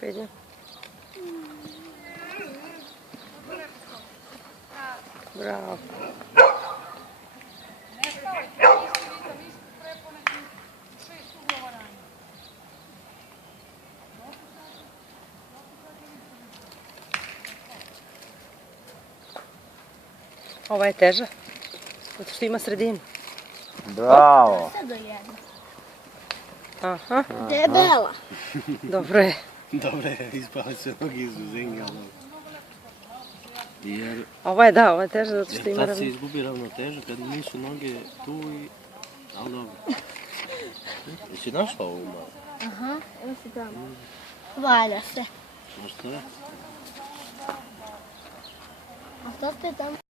Penje. Bravo. Ova je teža, zato što ima sredinu. Bravo! Aha, Debela. dobro je. Dobre, ispali se noge iz uzenja. Jer Ova je teža zato što ima tad se ravno. izgubi ravnoteža kad nisu noge tu i... Ali dobro. Jesi našla ovu malo? Aha, evo si tamo. Valja se. Možda je? A što ste tamo?